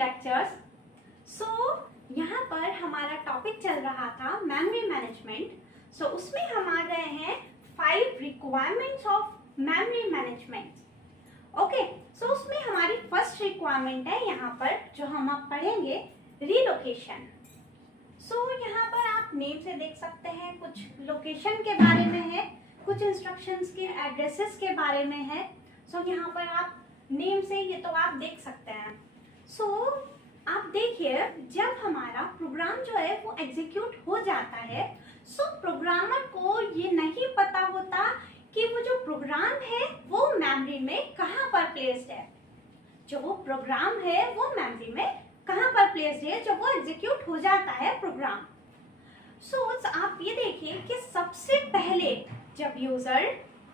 Lectures. यहाँ पर हमारा टॉपिक चल रहा था मेमोरी मैनेजमेंट। उसमें हम आ गए हैं 5 requirements of memory management. Okay, उसमें हमारी फर्स्ट रिक्वायरमेंट है यहाँ पर जो हम अब पढ़ेंगे, रीलोकेशन। यहाँ पर आप नेम से देख सकते हैं, कुछ लोकेशन के बारे में है, कुछ इंस्ट्रक्शंस के एड्रेसेस के बारे में है। यहाँ पर आप नेम से ये तो आप देख सकते हैं। आप देखिए, जब हमारा प्रोग्राम जो है वो एग्जीक्यूट हो जाता है, प्रोग्रामर को ये नहीं पता होता कि वो जो प्रोग्राम है वो मेमोरी में कहाँ पर प्लेस्ड है। जो वो प्रोग्राम है वो मेमोरी में कहाँ पर प्लेस्ड है जब वो एग्जीक्यूट हो जाता है प्रोग्राम। आप ये देखिए कि सबसे पहले जब यूजर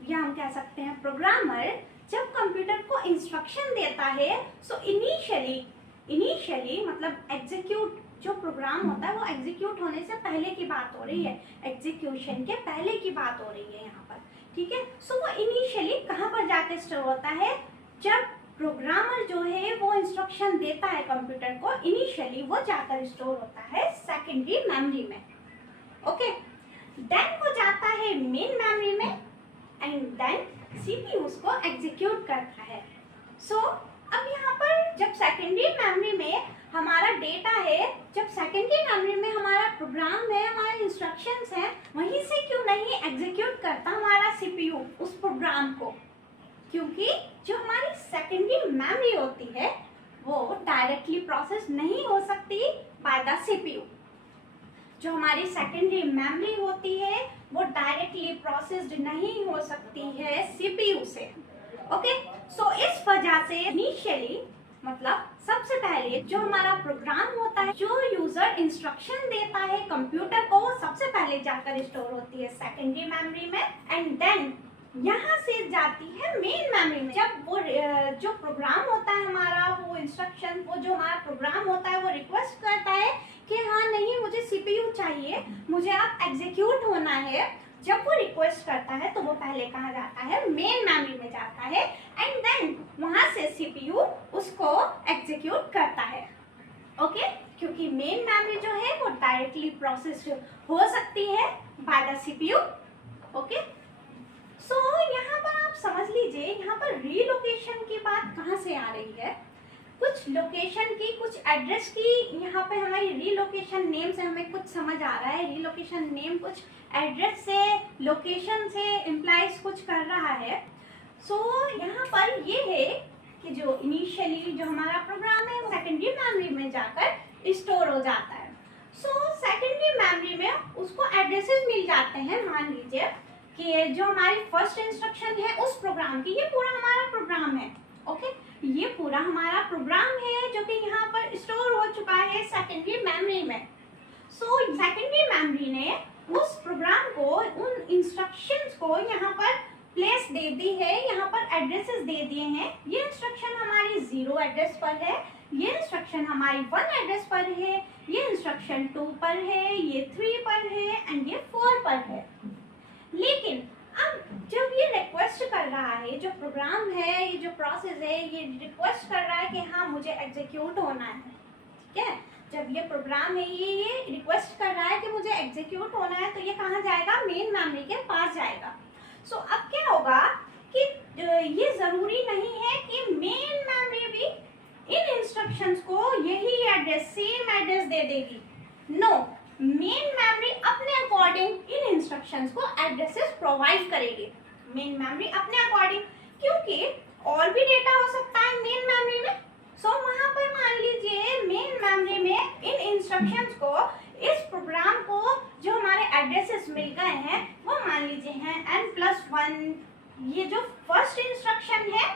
या हम कह सकते हैं प्रोग्रामर जब कंप्यूटर को इंस्ट्रक्शन देता है, इनिशियली मतलब एग्जीक्यूट जो प्रोग्राम होता है वो एग्जीक्यूट होने से पहले की बात हो रही है, एग्जीक्यूशन के पहले की बात हो रही है यहाँ पर, ठीक है। वो इनिशियली कहाँ पर जाके स्टोर होता है, जब प्रोग्रामर जो है वो इंस्ट्रक्शन देता है कंप्यूटर को, इनिशियली वो जाकर स्टोर होता है सेकेंडरी मेमोरी में। ओके, देन वो जाता है मेन मेमोरी में एंड देन सीपीयू उसको एग्जीक्यूट करता है। अब यहाँ पर जब सेकेंडरी मेमोरी में हमारा डेटा है, जब सेकेंडरी मेमोरी में हमारा प्रोग्राम है, हमारे इंस्ट्रक्शंस हैं, वहीं से क्यों नहीं एग्जीक्यूट करता हमारा सीपीयू उस प्रोग्राम को? क्योंकि जो हमारी सेकेंडरी मेमोरी होती है वो डायरेक्टली प्रोसेस नहीं हो सकती बाय द सीपीयू। जो हमारी सेकेंडरी मेमोरी होती है वो डायरेक्टली प्रोसेस्ड नहीं हो सकती है सीपीयू से। ओके, इस वजह से इनिशियली मतलब सबसे पहले जो हमारा प्रोग्राम होता है, जो यूजर इंस्ट्रक्शन देता है कंप्यूटर को, सबसे पहले जाकर स्टोर होती है सेकेंडरी मेमोरी में एंड देन यहाँ से जाती है मेन मेमोरी में। जब वो जो प्रोग्राम होता है हमारा, वो इंस्ट्रक्शन, वो जो हमारा प्रोग्राम होता है वो रिक्वेस्ट करता है कि हाँ नहीं मुझे सीपीयू चाहिए, मुझे आप एग्जीक्यूट होना है। जब वो रिक्वेस्ट करता है तो वो पहले कहाँ जाता है, मेन मेमोरी में जाता है एंड देन वहां से सीपीयू उसको एग्जीक्यूट करता है। ओके, क्योंकि मेन मेमोरी जो है वो डायरेक्टली प्रोसेस हो सकती है बाय द सीपीयू। ओके, यहाँ पर आप समझ लीजिए, यहाँ पर रीलोकेशन की बात कहाँ से आ रही है। कुछ लोकेशन की, कुछ एड्रेस की, यहाँ पे हमारी रीलोकेशन नेम से हमें कुछ समझ आ रहा है। रीलोकेशन नेम कुछ एड्रेस से, लोकेशन से इम्प्लाइज कुछ कर रहा है। यहाँ पर ये है कि जो इनिशियली जो हमारा प्रोग्राम है वो सेकेंडरी मेमोरी में जाकर स्टोर हो जाता है। सेकेंडरी मेमोरी में उसको एड्रेसेस मिल जाते हैं। मान लीजिए कि जो हमारी फर्स्ट इंस्ट्रक्शन है उस प्रोग्राम की, ये पूरा हमारा प्रोग्राम है। ओके, ये पूरा हमारा प्रोग्राम है जो कि यहाँ पर स्टोर हो चुका है सेकेंडरी मेमोरी में। सेकेंडरी मेमोरी ने उस प्रोग्राम को, उन इंस्ट्रक्शंस को यहाँ पर प्लेस दे दी है, यहाँ पर एड्रेसेस दे दिए हैं। ये इंस्ट्रक्शन हमारी 0 एड्रेस पर है, ये इंस्ट्रक्शन हमारी 1 एड्रेस पर है, ये इंस्ट्रक्शन 2 पर है, ये 3 पर है एंड ये 4 पर है। लेकिन अब जब ये रिक्वेस्ट कर रहा है, जो प्रोग्राम है, ये जो प्रोसेस है, ये रिक्वेस्ट कर रहा है कि हाँ मुझे एग्जीक्यूट होना है, ठीक है। जब ये प्रोग्राम है ये रिक्वेस्ट कर रहा है कि मुझे एग्जीक्यूट होना है, तो ये कहाँ जाएगा, मेन मेमोरी के पास जाएगा। अब क्या होगा कि ये जरूरी नहीं है कि मेन मेमोरी भी इन इंस्ट्रक्शंस को यही एड्रेस, सेम एड्रेस दे देगी। नो, मेन मेमोरी अपने अकॉर्डिंग इन इंस्ट्रक्शंस को एड्रेसेस प्रोवाइड करेगी। मेन मेमोरी अपने अकॉर्डिंग, क्योंकि और भी डेटा हो सकता है मेन मेमोरी में। वहां पर मान लीजिए मेन मेमोरी में इन इंस्ट्रक्शंस को, इस प्रोग्राम को जो हमारे एड्रेसेस मिल गए हैं वो मान लीजिए हैं n+1। ये जो फर्स्ट इंस्ट्रक्शन है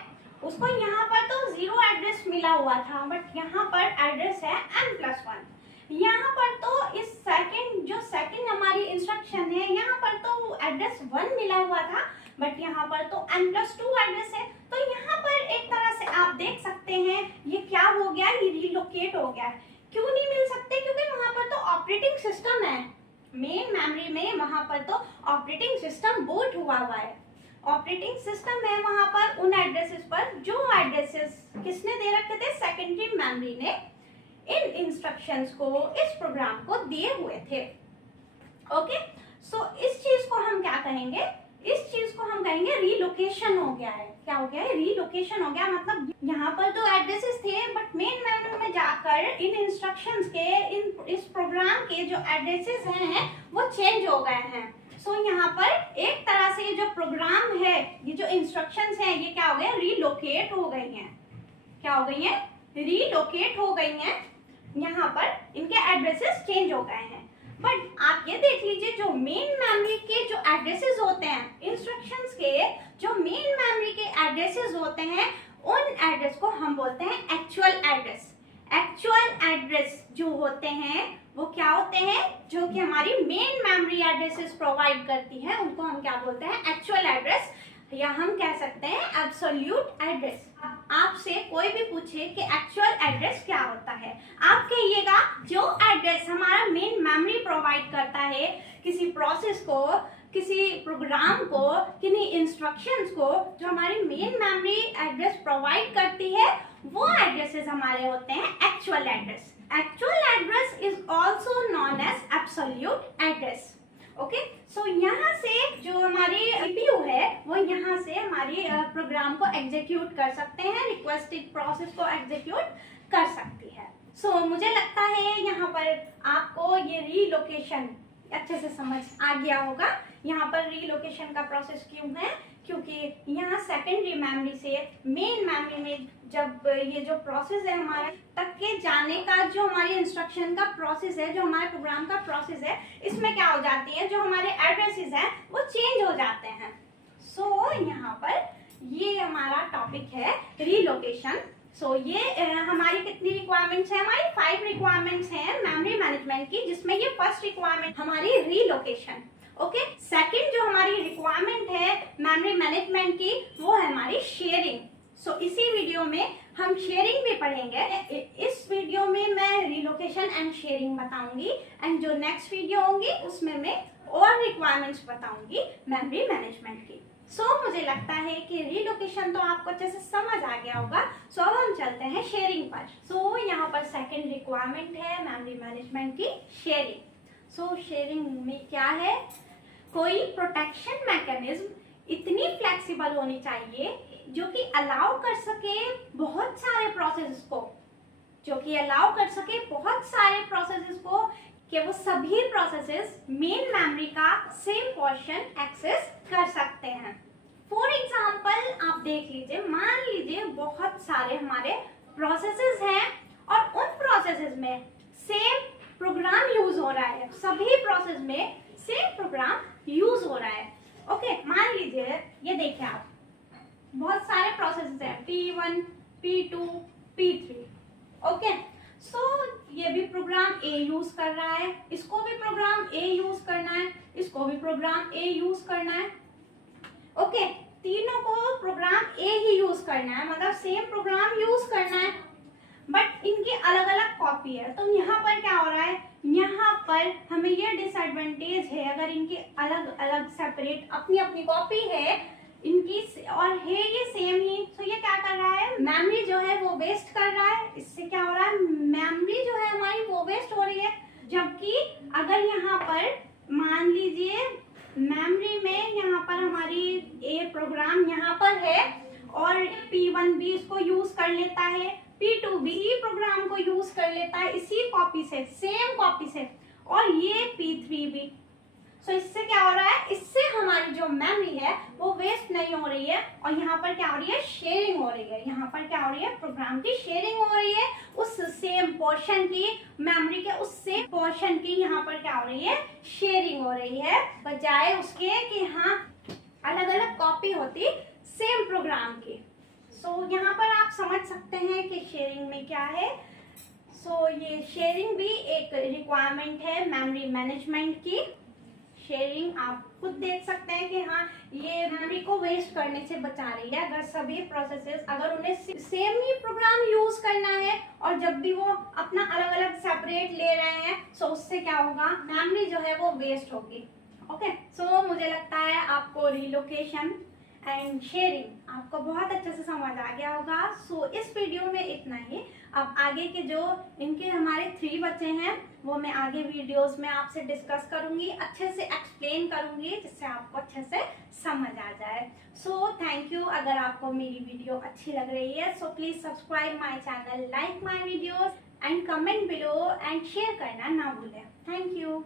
उसको यहाँ पर तो 0 एड्रेस मिला हुआ था, बट यहाँ पर एड्रेस है n+1। यहाँ पर तो इस सेकंड हमारी इंस्ट्रक्शन है, यहाँ पर तो एड्रेस 1 मिला हुआ था, बट यहाँ पर तो n+2 एड्रेस है। तो यहाँ पर एक तरह से आप देख सकते हैं ये क्या हो गया, ये रीलोकेट हो गया। क्यों नहीं मिल सकते? क्योंकि वहाँ पर तो ऑपरेटिंग सिस्टम है मेन मेमोरी में, वहाँ पर तो ऑपरेटिंग सिस्टम बूट हुआ है, ऑपरेटिंग सिस्टम है वहाँ पर उन एड्रेसेस पर जो एड्रेसेस किसने दे रखे थे, सेकेंडरी मेमोरी ने। इन इंस्ट्रक्शंस को, इस प्रोग्राम को दिए हुए थे। ओके, सो इस चीज को हम क्या कहेंगे, इस चीज को हम कहेंगे रीलोकेशन हो गया है। क्या हो गया है? रीलोकेशन हो गया। मतलब यहाँ पर तो एड्रेसेस थे बट मेन मेमोरी में जाकर इन इंस्ट्रक्शंस के, इस प्रोग्राम के जो एड्रेसेस हैं वो चेंज हो गए हैं। सो यहाँ पर एक तरह से ये जो प्रोग्राम है, ये जो इंस्ट्रक्शंस हैं, ये क्या हो गए? रीलोकेट हो गई हैं। क्या हो गई हैं? रीलोकेट हो गई हैं। यहाँ पर इनके एड्रेसेस चेंज हो गए हैं। बट आप ये देख लीजिए, जो मेन मेमोरी के जो एड्रेसेस होते हैं, इंस्ट्रक्शंस के जो मेन मेमोरी के एड्रेसेस होते हैं, उन एड्रेस को हम बोलते हैं एक्चुअल एड्रेस। एक्चुअल एड्रेस जो होते हैं वो क्या होते हैं? जो कि हमारी मेन मेमोरी एड्रेसेस प्रोवाइड करती है, उनको हम क्या बोलते हैं? एक्चुअल एड्रेस, या हम कह सकते हैं एब्सोल्यूट एड्रेस। आपसे कोई भी पूछे कि एक्चुअल एड्रेस क्या होता है, आप कहिएगा जो एड्रेस हमारा मेन मेमोरी प्रोवाइड करता है किसी प्रोसेस को, किसी प्रोग्राम को, किन्हीं इंस्ट्रक्शंस को, जो हमारी मेन मेमोरी एड्रेस प्रोवाइड करती है, वो एड्रेसेस हमारे होते हैं actual address. Actual address is also known as absolute address. Okay, so यहाँ से जो हमारी सीपीयू है वो यहाँ से हमारी प्रोग्राम को एग्जीक्यूट कर सकते हैं, रिक्वेस्टेड प्रोसेस को एग्जीक्यूट कर सकती है। सो मुझे लगता है यहाँ पर आपको ये रीलोकेशन अच्छे से समझ आ गया होगा। यहाँ पर रीलोकेशन का प्रोसेस क्यों है? क्योंकि यहाँ सेकेंडरी मेमोरी से मेन मेमोरी में जब ये जो प्रोसेस है हमारा तक के जाने का, जो हमारी इंस्ट्रक्शन का प्रोसेस है, जो हमारे प्रोग्राम का प्रोसेस है, इसमें क्या हो जाती है, जो हमारे एड्रेसेस हैं वो चेंज हो जाते हैं। सो यहाँ पर ये हमारा टॉपिक है रीलोकेशन। सो ये हमारी कितनी रिक्वायरमेंट्स है? हमारी 5 रिक्वायरमेंट्स हैं मेमोरी मैनेजमेंट की, जिसमें ये फर्स्ट रिक्वायरमेंट हमारी रीलोकेशन। ओके, सेकंड जो हमारी रिक्वायरमेंट है मेमोरी मैनेजमेंट की, वो है हमारी शेयरिंग। सो इसी वीडियो में हम शेयरिंग भी पढ़ेंगे। इस वीडियो में मैं रीलोकेशन एंड शेयरिंग बताऊंगी, एंड जो नेक्स्ट वीडियो होंगी उसमें मैं और रिक्वायरमेंट्स बताऊंगी मेमोरी मैनेजमेंट की। सो मुझे लगता है कि रीलोकेशन तो आपको अच्छे से समझ आ गया होगा। सो अब हम चलते हैं शेयरिंग पर। सो यहाँ पर सेकंड रिक्वायरमेंट है मेमोरी मैनेजमेंट की, शेयरिंग। सो शेयरिंग में क्या है? कोई प्रोटेक्शन मैकेनिज्म इतनी फ्लेक्सिबल होनी चाहिए जो कि अलाउ कर सके बहुत सारे प्रोसेसेस को, जो कि अलाउ कर सके बहुत सारे प्रोसेसेस को, कि वो सभी प्रोसेसेस मेन मेमोरी का सेम पोर्शन एक्सेस कर सकते हैं। फॉर एग्जांपल आप देख लीजिए, मान लीजिए बहुत सारे हमारे प्रोसेसेस हैं और उन प्रोसेसेस में सेम प्रोग्राम यूज हो रहा है, सभी प्रोसेस में सेम प्रोग्राम यूज हो रहा है। ओके, मान लीजिए ये देखिए आप, बहुत सारे प्रोसेसेस हैं, P1, P2, P3। ओके, सो ये भी प्रोग्राम A यूज कर रहा है, इसको भी प्रोग्राम A यूज करना है, इसको भी प्रोग्राम A यूज करना है। ओके, तीनों को प्रोग्राम A ही यूज करना है, मतलब सेम प्रोग्राम यूज करना है, बट इनकी अलग अलग कॉपी है। तो यहाँ पर क्या हो रहा है? यहाँ पर हमें ये डिसएडवांटेज है, अगर इनके अलग अलग सेपरेट अपनी अपनी कॉपी है इनकी और है ये सेम ही, तो ये क्या कर रहा है? मेमोरी जो है वो वेस्ट कर रहा है। इससे क्या हो रहा है? मेमोरी जो है हमारी वो वेस्ट हो रही है। जबकि अगर यहाँ पर मान लीजिए मेमोरी में यहाँ पर हमारी A प्रोग्राम यहाँ पर है और P1 भी इसको यूज कर लेता है, P2 भी प्रोग्राम को यूज कर लेता है इसी कॉपी से, सेम कॉपी से, और ये P3 भी। सो इससे क्या हो रहा है? इससे हमारी जो मेमोरी है वो वेस्ट नहीं हो रही है, और यहाँ पर क्या हो रही है? शेयरिंग हो रही है। यहाँ पर क्या हो रही है? प्रोग्राम की शेयरिंग हो रही है, उस सेम पोर्शन की, मेमोरी के उस सेम पोर्शन की यहाँ पर क्या हो रही है? शेयरिंग हो रही है, बजाय उसके कि हाँ अलग अलग कॉपी होती सेम प्रोग्राम की। सो यहाँ पर आप समझ सकते हैं कि शेयरिंग में क्या है। सो ये शेयरिंग भी एक रिक्वायरमेंट है मेमोरी मैनेजमेंट की। शेयरिंग आप खुद देख सकते हैं कि हाँ ये मेमोरी को वेस्ट करने से बचा रही है। अगर सभी प्रोसेसेस अगर उन्हें सेम ही प्रोग्राम यूज करना है और जब भी वो अपना अलग अलग सेपरेट ले रहे हैं, सो उससे क्या होगा? मेमोरी जो है वो वेस्ट होगी। ओके, सो मुझे लगता है आपको रीलोकेशन एंड शेयरिंग आपको बहुत अच्छे से समझ आ गया होगा। सो इस वीडियो में इतना ही। अब आगे के जो इनके हमारे 3 बच्चे हैं वो मैं आगे वीडियोस में आपसे डिस्कस करूंगी, अच्छे से एक्सप्लेन करूंगी जिससे आपको अच्छे से समझ आ जाए। So thank you. अगर आपको मेरी वीडियो अच्छी लग रही है so please subscribe my channel, like my videos and comment below and share करना ना भूलें। Thank you.